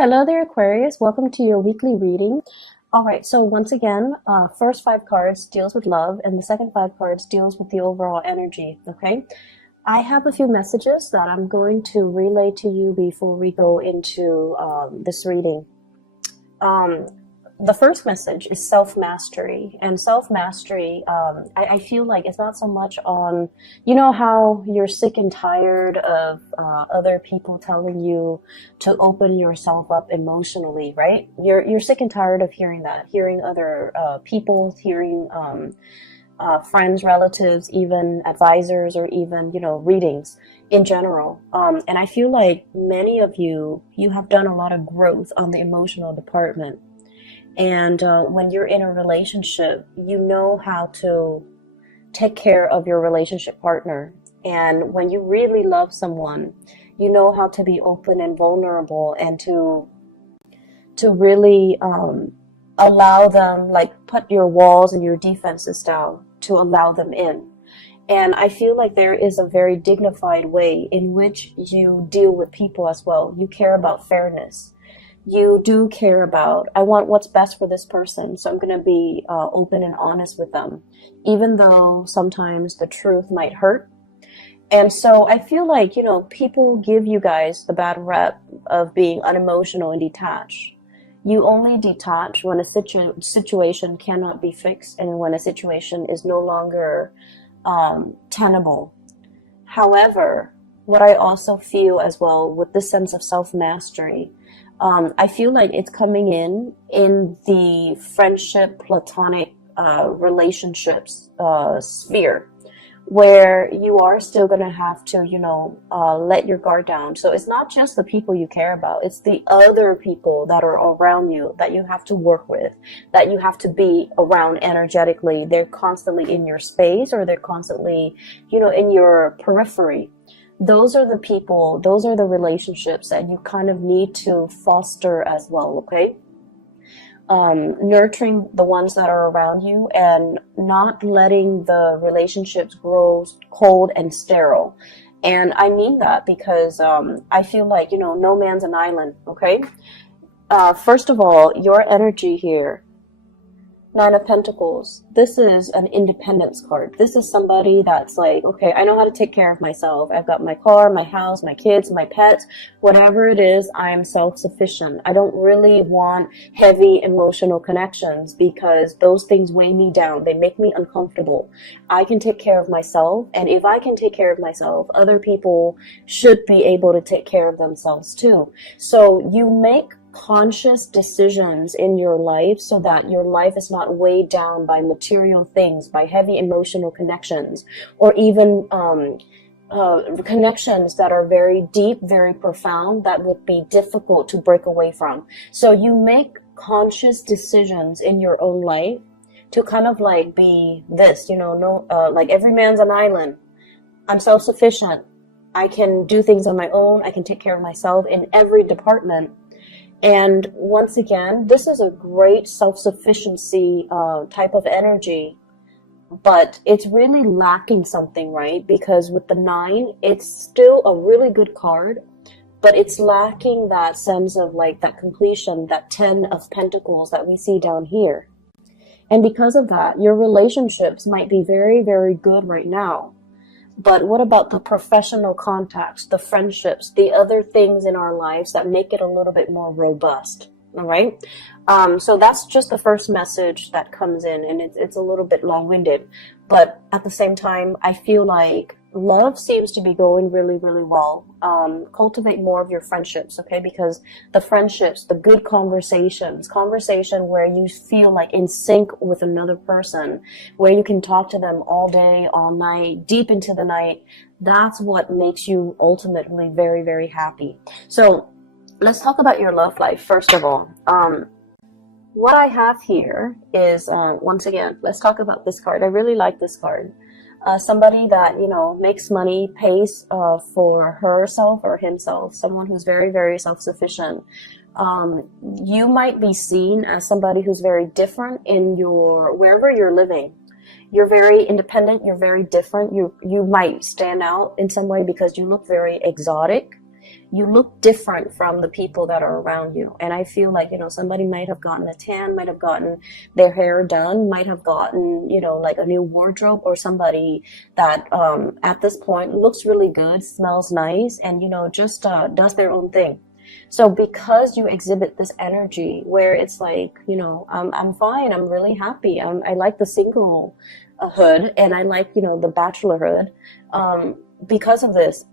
Hello there, Aquarius. Welcome to your weekly reading. All right, so once again, first five cards deals with love, and the second five cards deals with the overall energy, okay? I have a few messages that I'm going to relay to you before we go into this reading. The first message is self-mastery, and self-mastery, I feel like it's not so much on, you know how you're sick and tired of other people telling you to open yourself up emotionally, right? You're sick and tired of hearing that, hearing other people, hearing friends, relatives, even advisors, or even, readings in general. And I feel like many of you have done a lot of growth on the emotional department. And when you're in a relationship, you know how to take care of your relationship partner. And when you really love someone, you know how to be open and vulnerable, and to really allow them, like put your walls and your defenses down to allow them in. And I feel like there is a very dignified way in which you deal with people as well. You care about fairness. You do care about, I want what's best for this person, so I'm going to be open and honest with them, even though sometimes the truth might hurt. And so I feel like, people give you guys the bad rep of being unemotional and detached. You only detach when a situation cannot be fixed, and when a situation is no longer tenable. However, what I also feel as well with this sense of self-mastery, I feel like it's coming in the friendship, platonic relationships sphere, where you are still going to have to, let your guard down. So it's not just the people you care about, it's the other people that are around you that you have to work with, that you have to be around energetically. They're constantly in your space, or they're constantly, in your periphery. Those are the people, those are the relationships that you kind of need to foster as well, okay? Nurturing the ones that are around you, and not letting the relationships grow cold and sterile. And I mean that because I feel like, no man's an island, okay? First of all, your energy here, Nine of Pentacles, this is an independence card. This is somebody that's like, okay, I know how to take care of myself. I've got my car, my house, my kids, my pets, whatever it is, I am self-sufficient. I don't really want heavy emotional connections, because those things weigh me down. They make me uncomfortable. I can take care of myself, and if I can take care of myself, other people should be able to take care of themselves too. So you make conscious decisions in your life so that your life is not weighed down by material things, by heavy emotional connections, or even connections that are very deep, very profound, that would be difficult to break away from. So you make conscious decisions in your own life to kind of like be this, like every man's an island. I'm self-sufficient. I can do things on my own. I can take care of myself in every department. And once again, this is a great self-sufficiency type of energy, but it's really lacking something, right? Because with the 9, it's still a really good card, but it's lacking that sense of like that completion, that 10 of Pentacles that we see down here. And because of that, your relationships might be very, very good right now. But what about the professional contacts, the friendships, the other things in our lives that make it a little bit more robust? All right. So that's just the first message that comes in, and it's a little bit long-winded. But at the same time, I feel like love seems to be going really, really well. Cultivate more of your friendships, okay? Because the friendships, the good conversation where you feel like in sync with another person, where you can talk to them all day, all night, deep into the night, that's what makes you ultimately very, very happy. So let's talk about your love life, first of all. What I have here is, once again, let's talk about this card. I really like this card. Somebody that, makes money, pays for herself or himself, someone who's very, very self-sufficient. You might be seen as somebody who's very different in wherever you're living. You're very independent, you're very different. You might stand out in some way because you look very exotic. you look different from the people that are around you. And I feel like, you know, somebody might have gotten a tan, might have gotten their hair done, might have gotten, you know, like a new wardrobe, or somebody that at this point looks really good, smells nice, and, you know, just does their own thing. So because you exhibit this energy where it's like, you know, I'm fine, I'm really happy, I like the single hood, and I like, you know, the bachelorhood. Because of this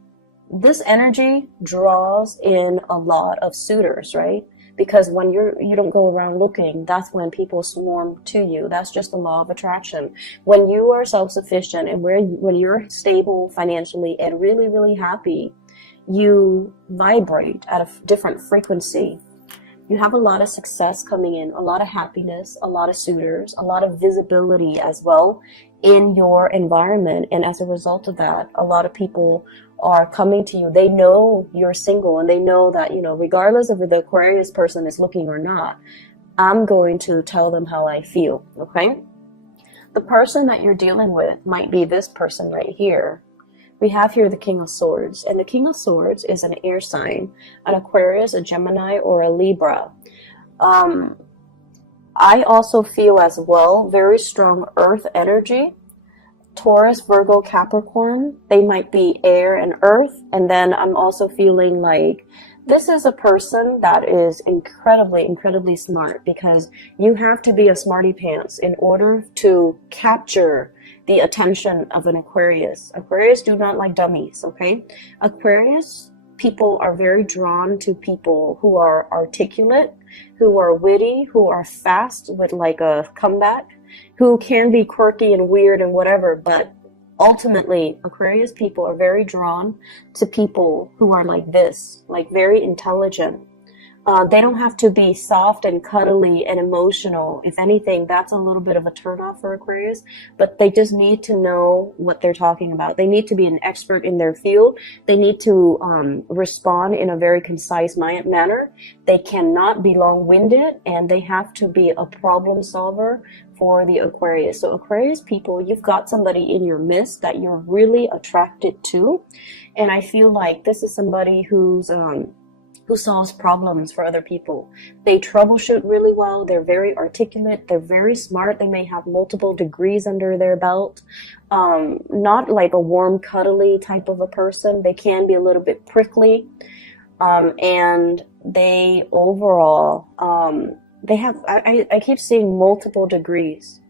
energy draws in a lot of suitors, right? Because when you don't go around looking, that's when people swarm to you. That's just the law of attraction. When you are self-sufficient and when you're stable financially and really, really happy, you vibrate at a different frequency. You have a lot of success coming in, a lot of happiness, a lot of suitors, a lot of visibility as well in your environment. And as a result of that, a lot of people are coming to you. They know you're single, and they know that, you know, regardless of if the Aquarius person is looking or not, I'm going to tell them how I feel, okay? The person that you're dealing with might be this person right here. We have here the King of Swords, and the King of Swords is an air sign, an Aquarius, a Gemini, or a Libra. I also feel as well very strong earth energy. Taurus, Virgo, Capricorn, they might be air and earth. And then I'm also feeling like this is a person that is incredibly, incredibly smart, because you have to be a smarty pants in order to capture the attention of an Aquarius. Aquarius do not like dummies, okay? Aquarius people are very drawn to people who are articulate, who are witty, who are fast with like a comeback, who can be quirky and weird and whatever, but ultimately Aquarius people are very drawn to people who are like this, like very intelligent. They don't have to be soft and cuddly and emotional. If anything, that's a little bit of a turnoff for Aquarius, but they just need to know what they're talking about. They need to be an expert in their field. They need to respond in a very concise manner. They cannot be long-winded, and they have to be a problem solver for the Aquarius. So Aquarius people, you've got somebody in your midst that you're really attracted to. And I feel like this is somebody who solves problems for other people. They troubleshoot really well. They're very articulate. They're very smart. They may have multiple degrees under their belt. Not like a warm, cuddly type of a person. They can be a little bit prickly. And they overall, they have, I keep seeing multiple degrees.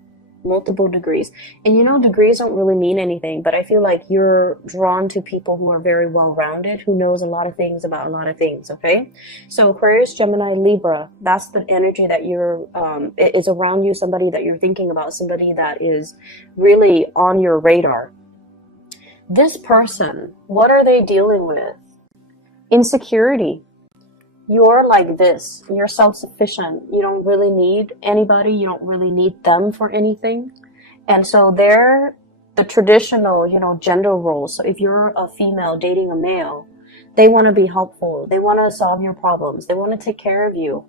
And you know, degrees don't really mean anything, but I feel like you're drawn to people who are very well-rounded, who knows a lot of things about a lot of things, okay? So Aquarius, Gemini, Libra, that's the energy that is around you, somebody that you're thinking about, somebody that is really on your radar. This person, what are they dealing with? Insecurity. You're like this. You're self-sufficient. You don't really need anybody. You don't really need them for anything. And so they're the traditional, you know, gender roles. So if you're a female dating a male, they want to be helpful. They want to solve your problems. They want to take care of you.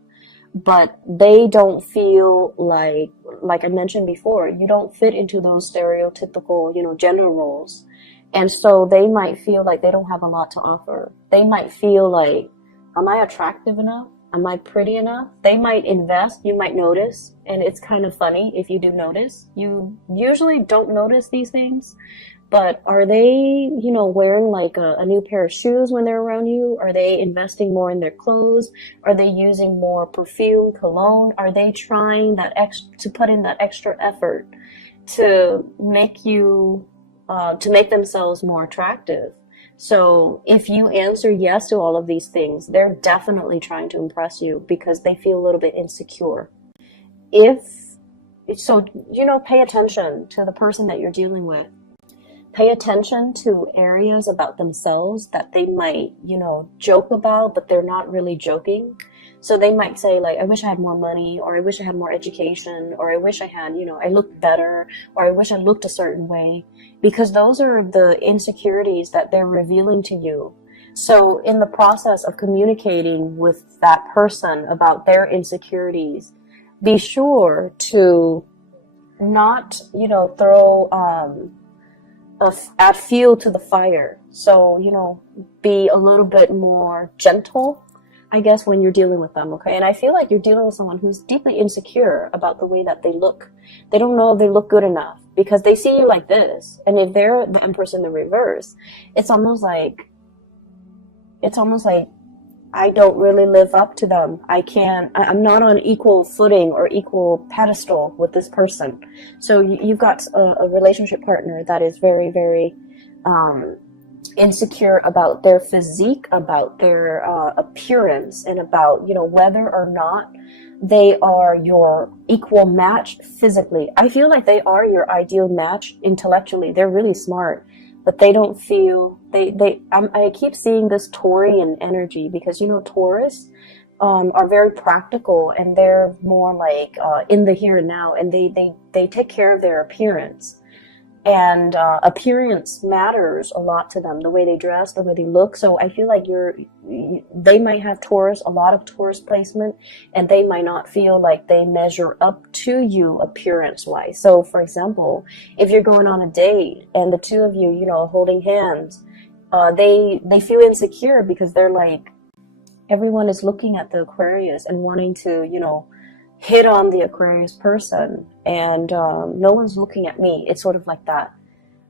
But they don't feel like I mentioned before, you don't fit into those stereotypical, you know, gender roles. And so they might feel like they don't have a lot to offer. They might feel like, am I attractive enough? Am I pretty enough? They might invest, you might notice, and it's kind of funny if you do notice. You usually don't notice these things, but are they, you know, wearing like a new pair of shoes when they're around you? Are they investing more in their clothes? Are they using more perfume, cologne? Are they trying to put in that extra effort to make themselves more attractive? So if you answer yes to all of these things, they're definitely trying to impress you because they feel a little bit insecure. So, you know, pay attention to the person that you're dealing with. Pay attention to areas about themselves that they might, you know, joke about, but they're not really joking. So they might say like, I wish I had more money, or I wish I had more education, or I wish I had, you know, I looked better, or I wish I looked a certain way, because those are the insecurities that they're revealing to you. So in the process of communicating with that person about their insecurities, be sure to not, you know, throw add fuel to the fire. So, you know, be a little bit more gentle, I guess, when you're dealing with them, okay? And I feel like you're dealing with someone who's deeply insecure about the way that they look. They don't know if they look good enough because they see you like this. And if they're the Empress in the reverse, it's almost like I don't really live up to them. I'm not on equal footing or equal pedestal with this person. So you've got a relationship partner that is very, very insecure about their physique, about their appearance, and about, you know, whether or not they are your equal match physically. I feel like they are your ideal match intellectually. They're really smart, but they don't feel I keep seeing this Taurian energy because, you know, Taurus are very practical, and they're more like in the here and now, and they take care of their appearance. And appearance matters a lot to them, the way they dress, the way they look. So I feel like they might have Taurus, a lot of Taurus placement, and they might not feel like they measure up to you appearance-wise. So, for example, if you're going on a date and the two of you, you know, holding hands, they feel insecure because they're like, everyone is looking at the Aquarius and wanting to, you know, hit on the Aquarius person, and no one's looking at me. It's sort of like that.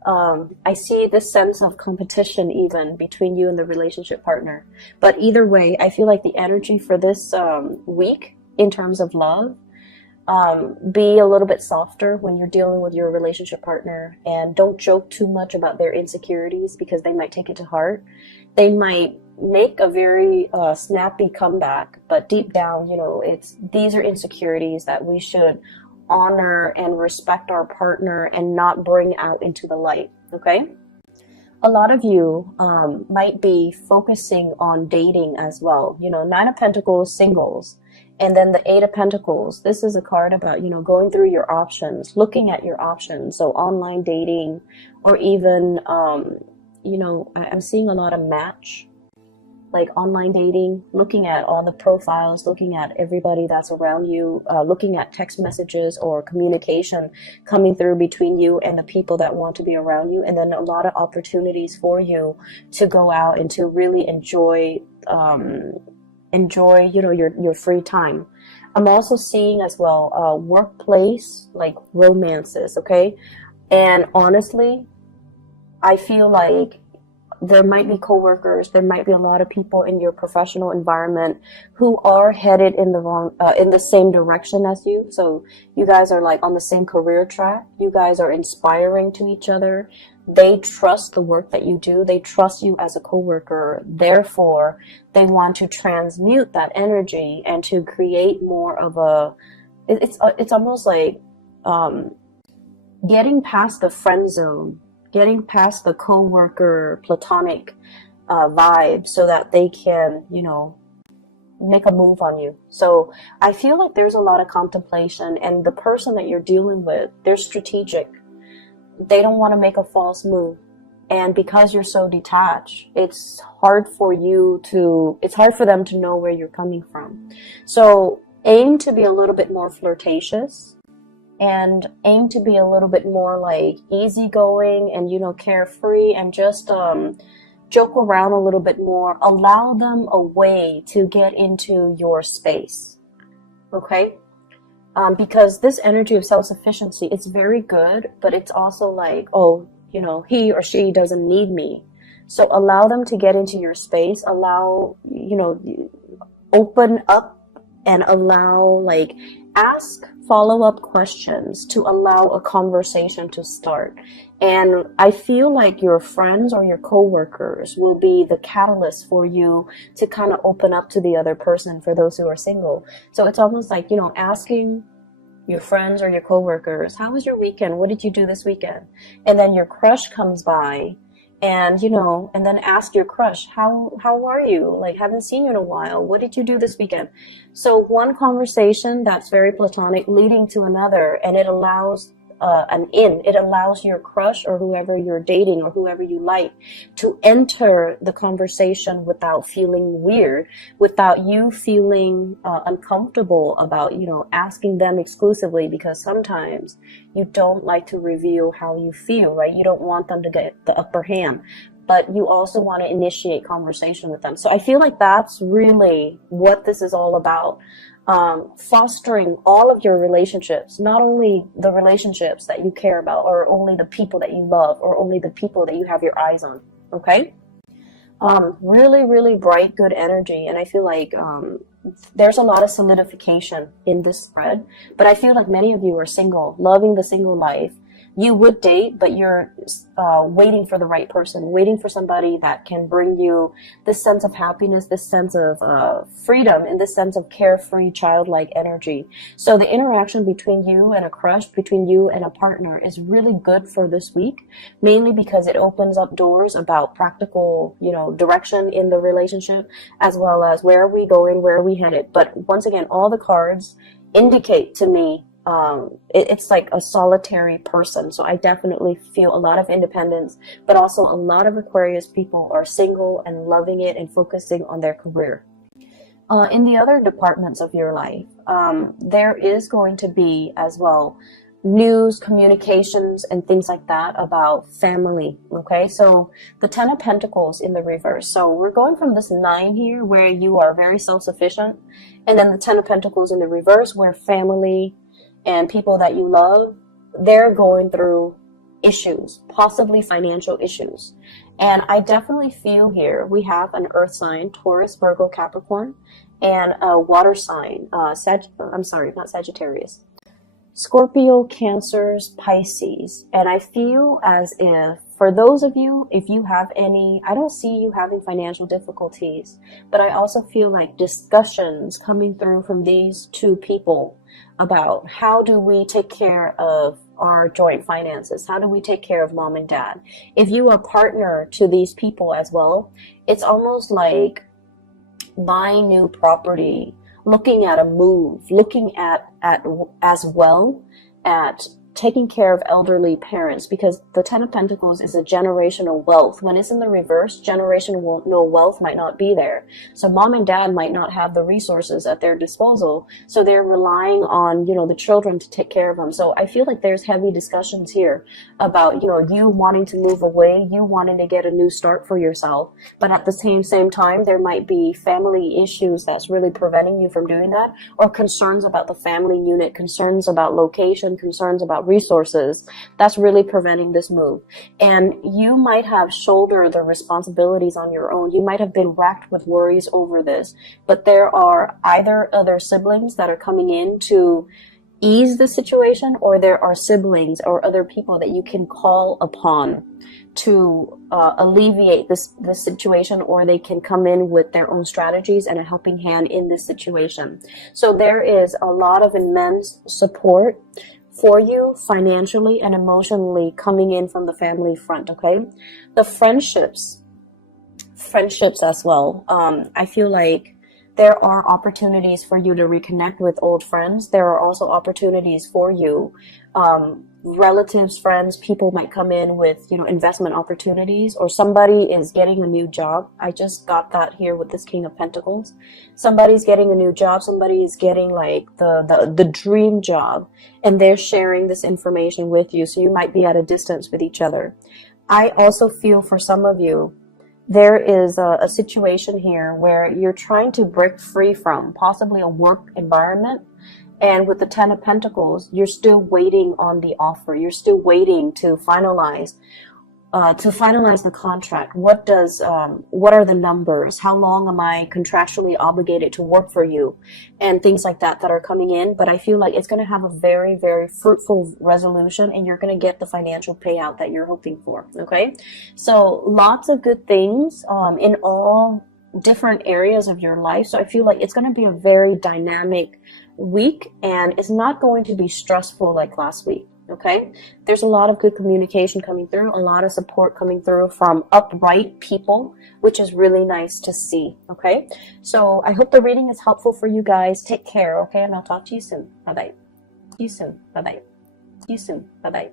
I see this sense of competition even between you and the relationship partner. But either way, I feel like the energy for this week in terms of love, be a little bit softer when you're dealing with your relationship partner, and don't joke too much about their insecurities because they might take it to heart. They might make a very snappy comeback, but deep down, you know, these are insecurities that we should honor and respect our partner and not bring out into the light, okay? A lot of you might be focusing on dating as well. You know, Nine of Pentacles, singles, and then the Eight of Pentacles. This is a card about, you know, going through your options, looking at your options. So online dating, or even, you know, I'm seeing a lot of Match, like online dating, looking at all the profiles, looking at everybody that's around you, looking at text messages or communication coming through between you and the people that want to be around you. And then a lot of opportunities for you to go out and to really enjoy, you know, your free time. I'm also seeing as well, workplace, like romances, okay? And honestly, I feel like there might be coworkers, there might be a lot of people in your professional environment who are headed in the same direction as you. So you guys are like on the same career track. You guys are inspiring to each other. They trust the work that you do. They trust you as a coworker. Therefore, they want to transmute that energy and to create more of it's almost like getting past the friend zone, getting past the co-worker platonic vibe, so that they can, you know, make a move on you. So I feel like there's a lot of contemplation, and the person that you're dealing with, they're strategic. They don't want to make a false move. And because you're so detached, it's hard for them to know where you're coming from. So aim to be a little bit more flirtatious, and aim to be a little bit more like easygoing and, you know, carefree, and just joke around a little bit more. Allow them a way to get into your space, okay? Because this energy of self-sufficiency, it's very good, but it's also like, oh, you know, he or she doesn't need me. So allow them to get into your space. Allow, you know, open up, and allow, like, ask follow-up questions to allow a conversation to start. And I feel like your friends or your coworkers will be the catalyst for you to kind of open up to the other person, for those who are single. So it's almost like, you know, asking your friends or your coworkers, how was your weekend? What did you do this weekend? And then your crush comes by, and, you know, and then ask your crush, how are you? Like, haven't seen you in a while. What did you do this weekend? So one conversation that's very platonic leading to another, and it allows an in. It allows your crush or whoever you're dating or whoever you like to enter the conversation without feeling weird, without you feeling uncomfortable about, you know, asking them exclusively, because sometimes you don't like to reveal how you feel, right? You don't want them to get the upper hand, but you also want to initiate conversation with them. So I feel like that's really what this is all about. Fostering all of your relationships, not only the relationships that you care about, or only the people that you love, or only the people that you have your eyes on. Okay? Really, really bright, good energy. And I feel like there's a lot of solidification in this spread. But I feel like many of you are single, loving the single life. You would date, but you're waiting for the right person, waiting for somebody that can bring you this sense of happiness, this sense of freedom, and this sense of carefree, childlike energy. So the interaction between you and a crush, between you and a partner, is really good for this week, mainly because it opens up doors about practical, you know, direction in the relationship, as well as where are we going, where are we headed. But once again, all the cards indicate to me it's like a solitary person. So I definitely feel a lot of independence, but also a lot of Aquarius people are single and loving it and focusing on their career. In the other departments of your life, there is going to be as well news, communications, and things like that about family. Okay, so the Ten of Pentacles in the reverse. So we're going from this 9 here where you are very self-sufficient, and then the Ten of Pentacles in the reverse where family and people that you love, they're going through issues, possibly financial issues. And I definitely feel here we have an earth sign, Taurus, Virgo, Capricorn, and a water sign, I'm sorry, not Sagittarius, Scorpio, Cancers, Pisces. And I feel as if for those of you, if you have any, I don't see you having financial difficulties, but I also feel like discussions coming through from these two people about how do we take care of our joint finances? How do we take care of mom and dad? If you are partner to these people as well, it's almost like buying new property, looking at a move, looking at as well at taking care of elderly parents, because the Ten of Pentacles is a generational wealth. When it's in the reverse, generational wealth might not be there. So mom and dad might not have the resources at their disposal. So they're relying on, you know, the children to take care of them. So I feel like there's heavy discussions here about, you know, you wanting to move away, you wanting to get a new start for yourself. But at the same time, there might be family issues that's really preventing you from doing that, or concerns about the family unit, concerns about location, concerns about resources that's really preventing this move. And you might have shouldered the responsibilities on your own. You might have been racked with worries over this, but there are either other siblings that are coming in to ease the situation, or there are siblings or other people that you can call upon to alleviate this situation, or they can come in with their own strategies and a helping hand in this situation. So there is a lot of immense support for you financially and emotionally coming in from the family front. Okay, the friendships as well. I feel like there are opportunities for you to reconnect with old friends. There are also opportunities for you, relatives, friends, people might come in with, you know, investment opportunities, or somebody is getting a new job. I just got that here with this King of Pentacles. Somebody's getting a new job. Somebody is getting like the dream job, and they're sharing this information with you. So you might be at a distance with each other. I also feel for some of you, there is a situation here where you're trying to break free from possibly a work environment. And with the Ten of Pentacles, you're still waiting on the offer. You're still waiting to finalize the contract. What are the numbers? How long am I contractually obligated to work for you? And things like that are coming in. But I feel like it's going to have a very, very fruitful resolution, and you're going to get the financial payout that you're hoping for. Okay. So lots of good things, in all different areas of your life. So I feel like it's going to be a very dynamic week, and it's not going to be stressful like last week. Okay, there's a lot of good communication coming through, a lot of support coming through from upright people, which is really nice to see. Okay, so I hope the reading is helpful for you guys. Take care. Okay, and I'll talk to you soon. Bye bye. See you soon. Bye bye. See you soon. Bye bye.